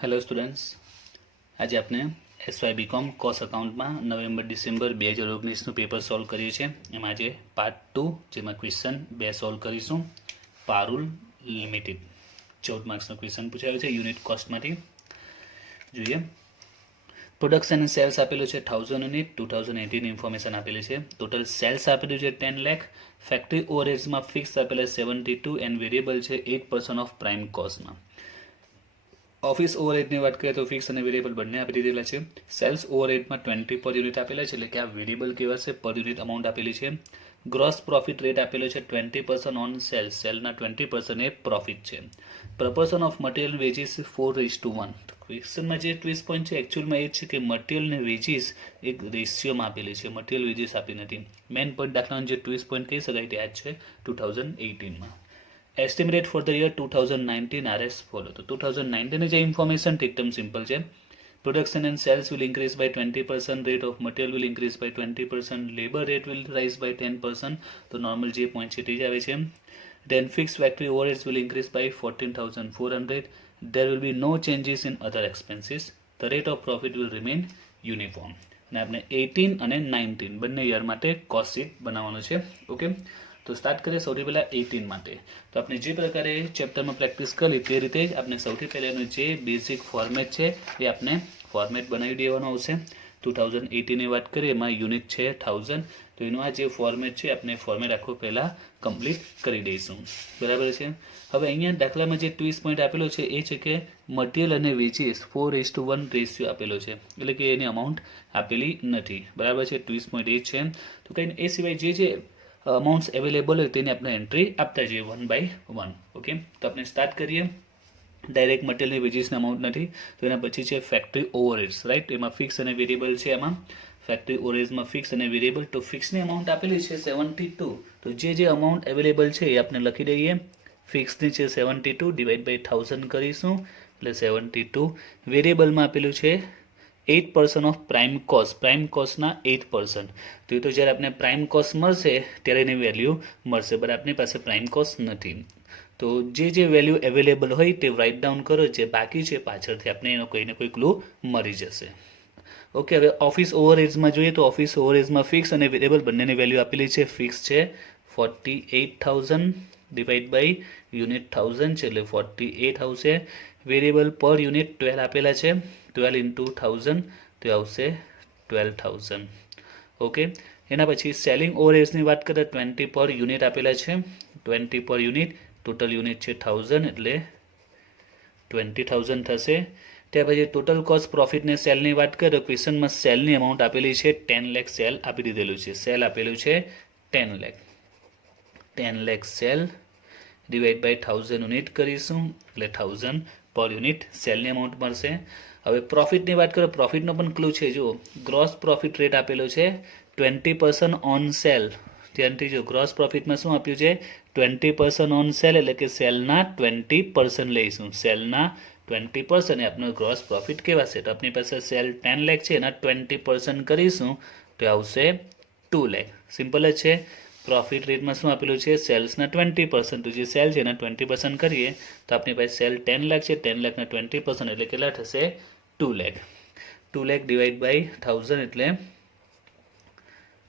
Hello students, आज आपने एसवाय BCom cos અકાઉન્ટમાં નવેમ્બર ડિસેમ્બર 2019નું પેપર સોલ્વ કર્યું છે. એમાં આજે પાર્ટ 2 જેમાં ક્વેશ્ચન 2 સોલ્વ કરીશું. પારુલ લિમિટેડ 14 માર્ક્સનો ક્વેશ્ચન પૂછાયો છે યુનિટ કોસ્ટમાંથી. જોઈએ, પ્રોડક્શન એન્ડ સેલ્સ આપેલું છે 1000 યુનિટ. 2018 ઇન્ફોર્મેશન આપેલી છે. ટોટલ સેલ્સ આપેલું છે 10 લાખ. ફેક્ટરી ઓવરહેડ્સમાં ફિક્સ આપેલા 72 એન્ડ વેરિયેબલ છે 8% ઓફ પ્રાઇમ કોસ્ટમાં. ઓફિસ ઓવરહેડની વાત કરીએ તો ફિક્સ અને વેરિયેબલ બંને આપી દીધેલા છે. સેલ્સ ઓવરહેડમાં 20 પર યુનિટ આપેલા છે, એટલે કે આ વેરિયેબલ કેવા છે, પર યુનિટ અમાઉન્ટ આપેલી છે. ગ્રોસ પ્રોફિટ રેટ આપેલો છે 20% ઓન સેલ્સ, સેલના 20% એ પ્રોફિટ છે. Proportion of material veggies 4:1. ક્વેશ્ચનમાં જે ટ્વિસ્ટ પોઈન્ટ છે એકચ્યુઅલમાં એ છે કે મટીરિયલ ને વેજીસ એક રેશિયોમાં આપેલી છે, મટીરિયલ વેજીસ આપી નથી. મેઇન પોઈન્ટ દાખલાનો જે ટ્વિસ્ટ પોઈન્ટ કહી શકાય તે આ જ છે 2018માં. Estimate for the year 2019 are as follow. તો 2019 જે ઇન્ફોર્મેશન એકદમ સિમ્પલ છે. Production and sales will increase by 20%, rate of material will increase by 20%, labour rate will rise by 10%. તો નોર્મલ જે પોઈન્ટ છે તે જ આવે છે. Then fixed factory overheads will increase by 14,400. There will be no changes in other expenses. The rate of profit will remain uniform. અને આપણે 18 અને 19 બંને યર માટે કોસ્ટ શીટ બનાવવાનું છે. ઓકે, તો સ્ટાર્ટ કરીએ સૌથી પહેલાં 18 માટે. તો આપણે જે પ્રકારે ચેપ્ટરમાં પ્રેક્ટિસ કરી તે રીતે જ આપણે સૌથી પહેલાંનું જે બેઝિક ફોર્મેટ છે એ આપણે ફોર્મેટ બનાવી દેવાનું આવશે. 2018ની વાત કરીએ એમાં યુનિટ છે 1000. તો એનું આ જે ફોર્મેટ છે આપણે ફોર્મેટ આખું પહેલાં કમ્પ્લીટ કરી દઈશું. બરાબર છે. હવે અહીંયા દાખલામાં જે ટ્વિસ્ટ પોઈન્ટ આપેલો છે એ છે કે મટીરિયલ અને વેજીસ 4:1 રેશિયો આપેલો છે, એટલે કે એની અમાઉન્ટ આપેલી નથી. બરાબર છે, ટ્વિસ્ટ પોઈન્ટ એ છે. તો કંઈ એ સિવાય જે અમાઉન્ટ્સ અવેલેબલ હોય તેની આપણે એન્ટ્રી આપતા જઈએ 1 by 1. ઓકે, તો આપણે સ્ટાર્ટ કરીએ. ડાયરેક્ટ મટીરિયલની વેજીસની અમાઉન્ટ નથી, તો એના પછી છે ફેક્ટરી ઓવરહેડ્સ. રાઈટ, એમાં ફિક્સ અને વેરિયેબલ છે. એમાં ફેક્ટરી ઓવરહેડ્સમાં ફિક્સ અને વેરિયેબલ. તો ફિક્સની અમાઉન્ટ આપેલી છે 72. તો જે અમાઉન્ટ અવેલેબલ છે એ આપણે લખી દઈએ. ફિક્સની છે 72 ડિવાઈડ બાય 1000 કરીશું, એટલે 72. વેરિયેબલમાં આપેલું છે 8% ઓફ પ્રાઇમ કોસ્ટ, પ્રાઇમ કોસ્ટના 8%. તો એ તો જ્યારે આપણે પ્રાઇમ કોસ્ટ મળશે ત્યારે એની વેલ્યુ મળશે, બરાબર. આપણી પાસે પ્રાઇમ કોસ્ટ નથી. તો જે વેલ્યુ અવેલેબલ હોય તે રાઇટ ડાઉન કરો, જે બાકી છે પાછળથી આપણે એનો કોઈને કોઈ ક્લુ મળી જશે. ઓકે, હવે ઓફિસ ઓવરહેડ્સમાં જોઈએ તો ઓફિસ ઓવરહેડ્સમાં ફિક્સ અને વેરિયેબલ બંનેની વેલ્યુ આપેલી છે. ફિક્સ છે 48,000 ડિવાઈડ બાય યુનિટ 1000 છે, એટલે 48 આવશે. વેરિયેબલ પર યુનિટ 12 આપેલા છે, 12 into 1000 તો આવશે 12,000. ઓકે, એના પછી સેલિંગ ઓવરહેડ્સની વાત કરીએ 20 પર યુનિટ આપેલા છે, 20 પર યુનિટ. ટોટલ યુનિટ છે 1000 એટલે 20,000 થશે. ત્યાર પછી ટોટલ કોસ્ટ પ્રોફિટને સેલની વાત કરીએ તો ક્વેશ્ચનમાં સેલની અમાઉન્ટ આપેલી છે 10 લાખ. સેલ આપી દીધેલું છે, સેલ આપેલું છે 10 lakh. 10 lakh sale divide by 1000 unit કરીશું, એટલે 1000 પર યુનિટ સેલની અમાઉન્ટ મળશે. હવે પ્રોફિટની વાત કરીએ, પ્રોફિટનો પણ ક્લુ છે. જો ગ્રોસ પ્રોફિટ રેટ આપેલો છે 20% ઓન સેલ. ત્યાંથી જો ગ્રોસ પ્રોફિટમાં શું આપ્યું છે 20% ઓન સેલ, એટલે કે સેલના 20% લઈશું. સેલના 20% એ આપણો ગ્રોસ પ્રોફિટ કહેવાશે. તો આપણી પાસે સેલ 10 લાખ છે, એના 20% કરીશું તો આવશે 2 લાખ. સિમ્પલ જ છે. પ્રોફિટ રેટમાં શું આપેલું છે સેલ્સના 20%. તો જે સેલ છે એના 20% કરીએ તો આપણી પાસે સેલ 10 લાખ છે, 10 લાખના 20% એટલે કેટલા થશે 2 લાખ. 2 લાખ ડિવાઈડ બાય 1000 એટલે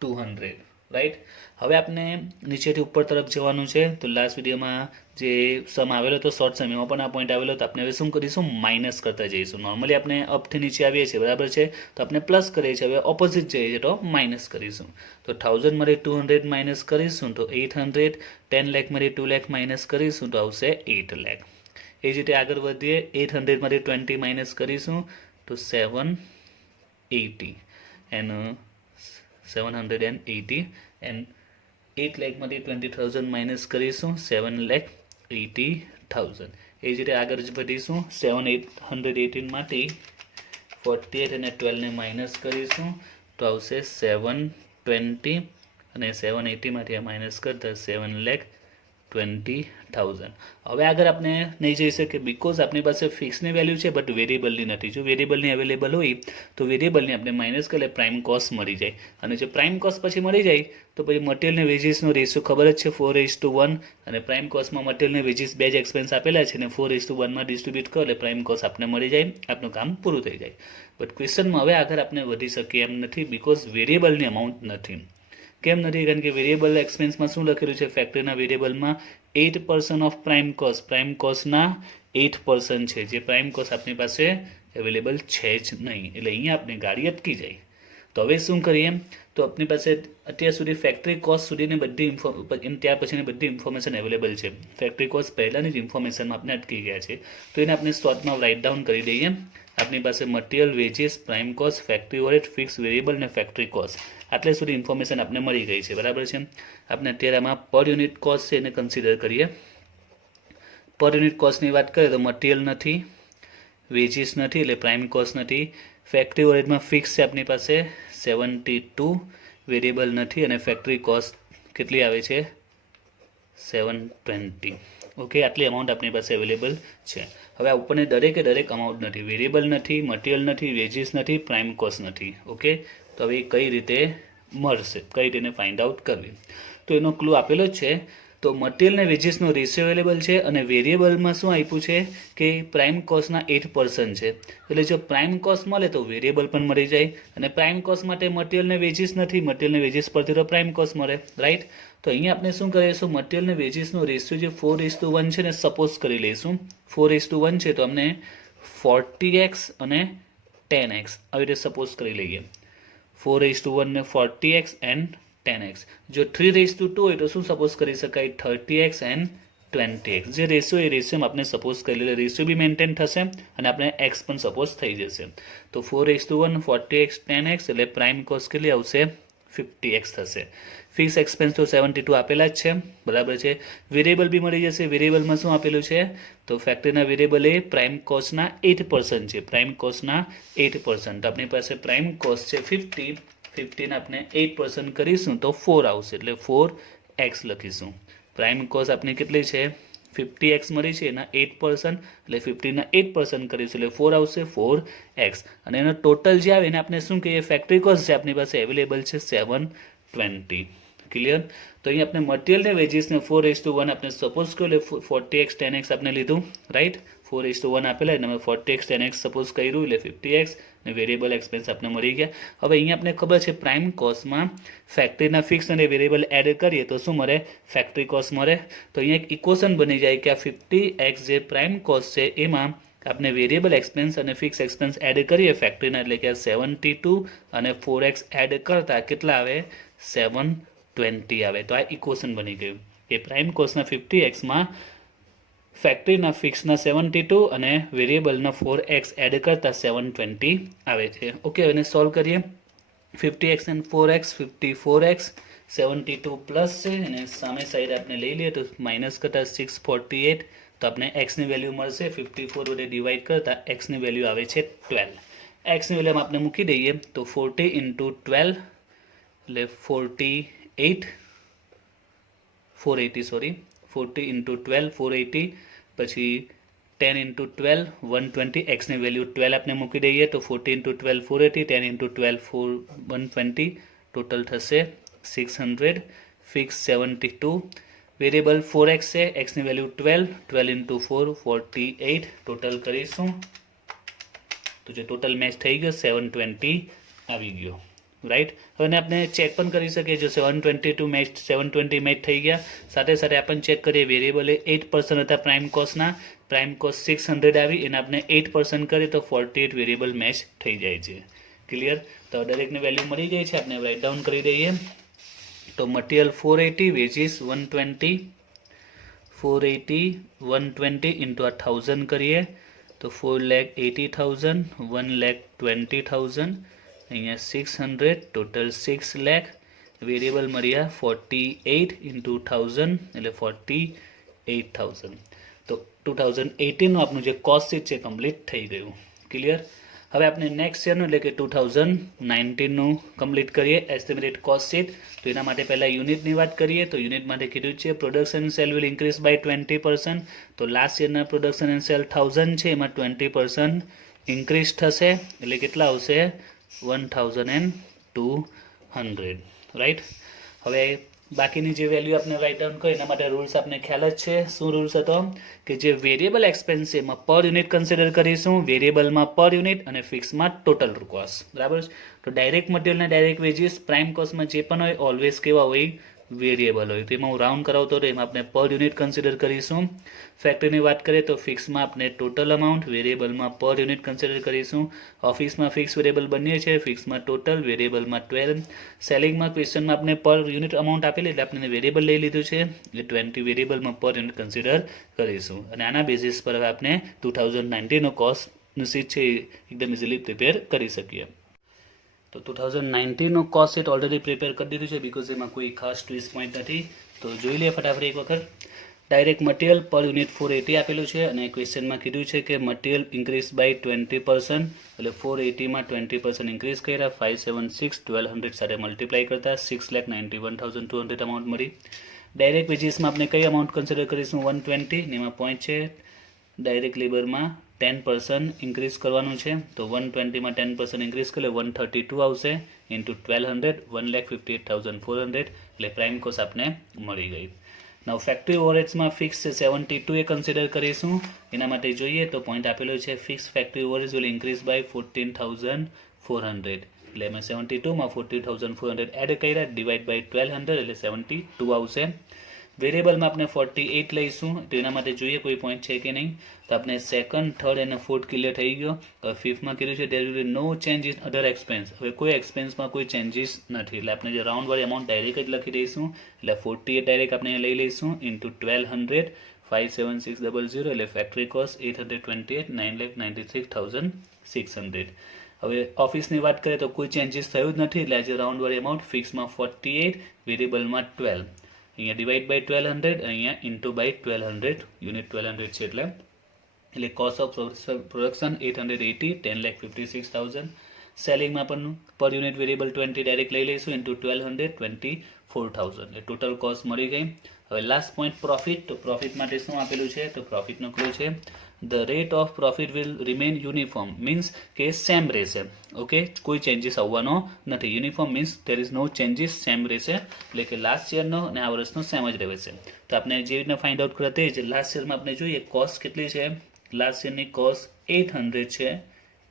200. રાઈટ. હવે આપણે નીચેથી ઉપર તરફ જવાનું છે. તો લાસ્ટ વિડીયોમાં જે સમ આવેલો હતો શોર્ટ સમ, એમાં પણ આ પોઈન્ટ આવેલો. તો આપણે હવે શું કરીશું, માઇનસ કરતા જઈશું. નોર્મલી આપણે અપથી નીચે આવીએ છીએ, બરાબર છે, તો આપણે પ્લસ કરીએ છીએ. હવે ઓપોઝિટ જઈએ છીએ તો માઇનસ કરીશું. તો 1000 માંથી 200 માઇનસ કરીશું તો 800. 10 લાખ માંથી 2 લાખ માઇનસ કરીશું તો આવશે 8 લાખ. એ જ રીતે આગળ વધીએ. 800 માંથી 20 માઇનસ કરીશું તો 780 એન્ડ 780 એન્ડ 8 લાખમાંથી 20,000 માઇનસ કરીશું 7,80,000. એ જ રીતે આગળ વધીશું. 718 માંથી 48 અને 12ને માઇનસ કરીશું તો આવશે 720 અને 780 માંથી માઇનસ કરતા 7,30,000 20,000. હવે આગળ આપણે નહીં જઈ શકીએ બીકોઝ આપણી પાસે ફિક્સની વેલ્યુ છે બટ વેરિયેબલની નથી. જો વેરિયેબલની અવેલેબલ હોય તો વેરિયેબલની આપણે માઇનસ કરે પ્રાઇમ કોસ્ટ મળી જાય, અને જો પ્રાઇમ કોસ્ટ પછી મળી જાય તો પછી મટીરિયલ ને વેજીસનો રેશિયો ખબર જ છે 4:1, અને પ્રાઇમ કોસ્ટમાં મટીરિયલ ને વેજીસ બે જ એક્સપેન્સ આપેલા છે ને 4:1 માં ડિસ્ટ્રીબ્યુટ કરો એટલે પ્રાઇમ કોસ્ટ આપણે મળી જાય, આપણું કામ પૂરું થઈ જાય. બટ ક્વેશ્ચનમાં હવે આગળ આપણે વધી શકીએ એમ નથી બીકોઝ વેરિયેબલની અમાઉન્ટ નથી. કેમ નથી? કારણ કે વેરિયેબલ એક્સપેન્સમાં શું લખેલું છે? ફેક્ટરીના વેરિયેબલમાં 8% ઓફ પ્રાઇમ કોસ્ટના 8% છે, જે પ્રાઇમ કોસ્ટ આપણી પાસે અવેલેબલ છે જ નહીં, એટલે અહીંયા આપણી ગાડી અટકી જાય. તો હવે શું કરીએ? તો આપણી પાસે અત્યાર સુધી ફેક્ટરી કોસ્ટ સુધીની બધી ત્યાર પછીની બધી ઇન્ફોર્મેશન અવેલેબલ છે. ફેક્ટરી કોસ્ટ પહેલાંની જ ઇન્ફોર્મેશનમાં આપણે અટકી ગયા છે, તો એને આપણે શોર્ટમાં રાઇટ ડાઉન કરી દઈએ. આપણી પાસે material, veggies, prime cost, factory overhead, fix variable અને ફેક્ટરી કોસ્ટ આટલે સુધી ઇન્ફોર્મેશન આપણે મળી ગઈ છે, બરાબર છે. આપણે અત્યારે આમાં પર યુનિટ કોસ્ટ છે એને કન્સિડર કરીએ. પર યુનિટ કોસ્ટની વાત કરીએ તો મટીરિયલ નથી, વેજીસ નથી એટલે પ્રાઇમ કોસ્ટ નથી, ફેક્ટરી ઓવરહેડમાં ફિક્સ છે આપણી પાસે 72, વેરિયેબલ નથી, અને ફેક્ટરી કોસ્ટ કેટલી આવે છે 720. ઓકે, આટલી અમાઉન્ટ આપણી પાસે અવેલેબલ છે. હવે આ ઉપરની દરેક અમાઉન્ટ નથી, વેરિયેબલ નથી, મટીરિયલ નથી, વેજીસ નથી, પ્રાઇમ કોસ્ટ નથી. ઓકે, તો હવે કઈ રીતે મળશે, કઈ રીતે ફાઇન્ડ આઉટ કરવી? તો એનો ક્લુ આપેલો જ છે. તો મટીરિયલ ને વેજીસનો રેશિયો અવેલેબલ છે, અને વેરિયેબલમાં શું આપ્યું છે કે પ્રાઇમ કોસ્ટના 8% છે, એટલે જો પ્રાઇમ કોસ્ટ મળે તો વેરિયેબલ પણ મળી જાય, અને પ્રાઇમ કોસ્ટ માટે મટીરિયલ ને વેજીસ નથી, મટીરિયલ ને વેજીસ પરથી તો પ્રાઇમ કોસ્ટ મળે, રાઈટ. તો અહીંયા આપણે શું કરીશું? મટીરિયલ ને વેજીસનો રેશિયો જે 4:1 છે ને સપોઝ કરી લઈશું. 4:1 છે તો અમને 40x અને 10x આવી રીતે સપોઝ કરી લઈએ. 4:1 ને 40x એન્ડ 10x. જો 3:2 હોય તો શું સપોઝ કરી શકાય? 30x and 20x. જે રેશિયો એ રેશિયોમાં આપણે સપોઝ કરી લે, રેશિયો બી મેન્ટેન થશે અને આપણે x પણ સપોઝ થઈ જશે. તો 4:1, 40x, 10x એટલે પ્રાઇમ કોસ્ટ કેટલી આવશે? 50x થશે. ફિક્સ એક્સપેન્સ તો 72 આપેલા જ છે, બરાબર છે. વેરિયેબલ બી મળી જશે. વેરિયેબલમાં શું આપેલું છે? તો ફેક્ટરીના વેરિયેબલ એ પ્રાઇમ કોસ્ટના 8% છે, પ્રાઇમ કોસ્ટના 8%. આપણી પાસે પ્રાઇમ કોસ્ટ છે 50 ને આપણે 8% કરીશું તો 4 આવશે, એટલે 4x લખીશું. પ્રાઇમ કોસ્ટ આપણી કેટલી છે? 50x મળી છે, એના 8% એટલે 50ના 8% કરીશું એટલે 4 આવશે, 4x. અને એનો ટોટલ જે આવે એને આપણે શું કહીએ? ફેક્ટરી કોસ્ટ છે આપણી પાસે અવેલેબલ છે 720. ક્લિયર? તો અહીં આપણે મટીરિયલ ને વેજીસને 4:1 આપણે સપોઝ કર્યું એટલે 40x 10x આપણે લીધું, રાઈટ. 4:1 આપેલા એટલે અમે 40x 10x સપોઝ કર્યું એટલે 50x, અને વેરિયેબલ એક્સપેન્સ આપણે મળી ગયા. હવે અહીંયા આપણે ખબર છે પ્રાઇમ કોસ્ટમાં ફેક્ટરીના ફિક્સ અને વેરિયેબલ એડ કરીએ તો શું મળે? ફેક્ટરી કોસ્ટ મળે. તો અહીંયા એક ઇક્વેશન બની જાય કે આ 50x જે પ્રાઇમ કોસ્ટ છે એમાં આપણે વેરિયેબલ એક્સપેન્સ અને ફિક્સ એક્સપેન્સ એડ કરીએ ફેક્ટરીના, એટલે કે 72 અને 4x એડ કરતા કેટલા આવે? 720 આવે. તો આ ઇક્વેશન બની ગયું કે પ્રાઇમ કોસ્ટના 50xમાં ફેક્ટરીના ફિક્સના 72 અને વેરિયેબલના 4x એડ કરતા 720 આવે છે. ઓકે, હવે સોલ્વ કરીએ. 50x and 4x 54x, 72 plus છે અને સામે સાઈડ આપણે લઈ લઈએ તો માઇનસ કરતા 648, તો આપણે x ની વેલ્યુ મળશે 54 વડે ડિવાઈડ કરતા x ની વેલ્યુ આવે છે 12. x ની વેલ્યુ આપણે મૂકી દઈએ તો 40 × 12 એટલે 480 40 × 12 480, પછી 10 × 12 120, x ની વેલ્યુ 12 આપણે મૂકી દઈએ તો 40 × 12 480, 10 × 12 120, ટોટલ થશે 600. ફિક્સ 72, વેરિયેબલ 4x છે, x ની વેલ્યુ 12 × 4 48, ટોટલ કરીશું તો જે ટોટલ મેચ થઈ ગયો 720 આવી ગયો, રાઈટ. હવે આપણે ચેક પણ કરી શકીએ જો 720 મેચ થઈ ગયા. સાથે સાથે આપણે ચેક કરીએ વેરિયેબલ 8% હતા પ્રાઇમ કોસ્ટના, પ્રાઇમ કોસ્ટ 600 આવી એને આપણે 8% કરીએ તો 48 વેરિયેબલ મેચ થઈ જાય છે. ક્લિયર? તો દરેકની વેલ્યુ મળી જાય છે, આપણે રાઇટ ડાઉન કરી દઈએ. તો મટીરિયલ 480, વેજીસ 120, 480 120 × 1000 કરીએ તો 4,80,000, 1,20,000, અહીંયા 600, ટોટલ 6 લાખ. વેરિયેબલ મળ્યા 48 × 1000 એટલે 48,000. તો 2018નું આપણું જે કોસ્ટ શીટ છે કમ્પ્લીટ થઈ ગયું. ક્લિયર? હવે આપણે નેક્સ્ટ યરનું એટલે કે 2019નું કમ્પ્લીટ કરીએ એસ્ટિમેટેડ કોસ્ટ શીટ. તો એના માટે પહેલાં યુનિટની વાત કરીએ. તો યુનિટ માટે કીધું છે production sale will increase by 20%. તો લાસ્ટ યરના પ્રોડક્શન એન્ડ સેલ 1000 છે, એમાં 20% ઇન્ક્રીઝ થશે એટલે કેટલા આવશે 1200, રાઈટ. હવે બાકીની જે વેલ્યુ આપણે રાઇટ ડાઉન કરી એના માટે રૂલ્સ આપણે ખ્યાલ જ છે. શું રૂલ્સ હતો કે જે વેરિયેબલ એક્સપેન્સ છે એમાં પર યુનિટ કન્સિડર કરીશું, વેરિયેબલમાં પર યુનિટ અને ફિક્સમાં ટોટલ કોસ્ટ, બરાબર છે. તો ડાયરેક્ટ મટીરિયલ અને ડાયરેક્ટ વેજીસ પ્રાઇમ કોસ્ટમાં જે પણ હોય ઓલવેઝ કેવા હોય વેરિયેબલ હોય. તો એમાં હું રાઉન્ડ કરાવતો હતો, એમાં આપણે પર યુનિટ કન્સિડર કરીશું. ફેક્ટરીની વાત કરીએ તો ફિક્સમાં આપણે ટોટલ અમાઉન્ટ, વેરિયેબલમાં પર યુનિટ કન્સિડર કરીશું. ઓફિસમાં ફિક્સ વેરિયેબલ બંને છે, ફિક્સમાં ટોટલ, વેરિયેબલમાં 12. સેલિંગમાં ક્વેશ્ચનમાં આપણે પર યુનિટ અમાઉન્ટ આપેલી એટલે આપણે વેરિયેબલ લઈ લીધું છે એટલે 20 વેરિયેબલમાં પર યુનિટ કન્સિડર કરીશું. અને આના બેઝિસ પર હવે આપણે 2019નો કોસ્ટનું શીટ છે એકદમ ઇઝીલી પ્રિપેર કરી શકીએ. તો 2019નો કોસ્ટ શીટ ઓલરેડી પ્રિપેર કરી દીધું છે બિકોઝ એમાં કોઈ ખાસ ટ્વિસ્ટ પોઈન્ટ નથી. તો જોઈ લઈએ ફટાફટ એક વખત. ડાયરેક્ટ મટીરિયલ પર યુનિટ 480 આપેલું છે અને ક્વેશ્ચનમાં કીધું છે કે મટીરિયલ ઇન્ક્રીઝ બાય 20%. એટલે 480માં 20% ઇન્ક્રીઝ કર્યા. 576 1200 સાથે મલ્ટીપ્લાય કરતા 6,91,200 અમાઉન્ટ મળી. ડાયરેક્ટ વેજીસમાં આપણે કઈ અમાઉન્ટ કન્સિડર કરીશું 120 ને એમાં પોઈન્ટ છે ડાયરેક્ટ લેબરમાં 10% ઇન્ક્રીઝ કરવાનું છે. તો 120માં 10% ઇન્ક્રીઝ કરે 132 આવશે ઇન્ટુ 1200 1,58,400 એટલે પ્રાઇમ કોસ્ટ આપણે મળી ગઈ. નાવ ફેક્ટરી ઓવરહેડ્સમાં ફિક્સ છે 72 એ કન્સિડર કરીશું. એના માટે જોઈએ તો પોઈન્ટ આપેલો છે fix factory overheads will increase by 14,400 એટલે અમે 72માં 14,400 એડ કર્યા ડિવાઈડ બાય 1200 એટલે 72 આવશે. વેરિયેબલમાં આપણે 48 લઈશું. તો એના માટે જોઈએ કોઈ પોઈન્ટ છે કે નહીં. તો આપણે સેકન્ડ, થર્ડ અને ફોર્થ ક્લિયર થઈ ગયો. હવે ફિફ્થમાં કીધું છે there will no change in other expense. હવે કોઈ એક્સપેન્સમાં કોઈ ચેન્જીસ નથી એટલે આપણે જે રાઉન્ડવાળી અમાઉન્ટ ડાયરેક્ટ જ લખી દઈશું. એટલે 48 ડાયરેક્ટ આપણે લઈ લઈશું ઇન્ટુ 1200 57600 એટલે ફેક્ટરી કોસ્ટ 828 9,93,600. હવે ઓફિસની વાત કરીએ તો કોઈ ચેન્જીસ થયું જ નથી એટલે આજે રાઉન્ડવાળી અમાઉન્ટ ફિક્સમાં 48, વેરિયેબલમાં 12. અહીંયા ડિવાઈડ બાય 1200, અહીંયા ઇન્ટુ બાય 1200, યુનિટ 1200 છે એટલે કોસ્ટ ઓફ પ્રોડક્શન 880 10,56,000. સેલિંગમાં પણ પર યુનિટ વેરિયેબલ 20 ડાયરેક્ટ લઈ લઈશું ઇન્ટુ 1200 24,000 એટલે ટોટલ કોસ્ટ મળી ગઈ. હવે લાસ્ટ પોઈન્ટ પ્રોફિટ. તો પ્રોફિટ માટે શું આપેલું છે તો પ્રોફિટનો ક્લુ છે the rate of profit will remain uniform means કે સેમ રહેશે. ઓકે, કોઈ ચેન્જીસ આવવાનો નથી. Uniform means there is no changes, same રહેશે એટલે કે લાસ્ટ યરનો અને આ વર્ષનો સેમ જ રહેશે. તો આપણે જે રીતના ફાઇન્ડ આઉટ કરતે જ લાસ્ટ યરમાં આપણે જોઈએ કોસ્ટ કેટલી છે. લાસ્ટ યરની કોસ્ટ 800 છે,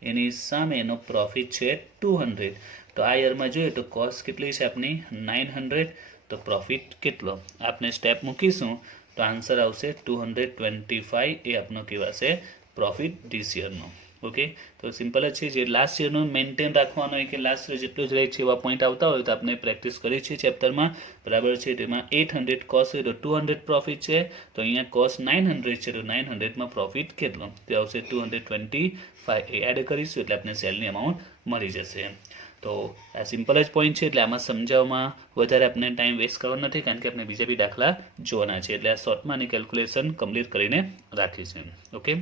એની સામે એનો પ્રોફિટ છે 200. તો આ યરમાં જોઈએ તો કોસ્ટ કેટલી છે આપણી 900, તો પ્રોફિટ કેટલો આપણે સ્ટેપ મૂકીશું તો આન્સર આવશે 225. એ આપણો કહેવાશે પ્રોફિટ ધીસ યરનો. ઓકે, તો સિમ્પલ જ છે. જે લાસ્ટ યરનું મેન્ટેન રાખવાનું હોય કે લાસ્ટ યર જેટલું જ રહે છે એવા પોઈન્ટ આવતા હોય તો આપણે પ્રેક્ટિસ કરી છે ચેપ્ટરમાં, બરાબર છે. તેમાં 800 કોસ્ટ છે તો 200 પ્રોફિટ છે. તો અહીંયા કોસ્ટ 900 છે તો 900માં પ્રોફિટ કેટલો તે આવશે 225. એ એડ કરીશું એટલે આપણે સેલની અમાઉન્ટ મળી જશે. તો આ સિમ્પલ જ પોઈન્ટ છે એટલે આમાં સમજાવવામાં વધારે આપણે ટાઈમ વેસ્ટ કરવાનો નથી કારણ કે આપણે બીજા બી દાખલા જોવાના છે એટલે આ શોર્ટમાં આની કેલ્ક્યુલેશન કમ્પ્લીટ કરીને રાખી છે. ઓકે.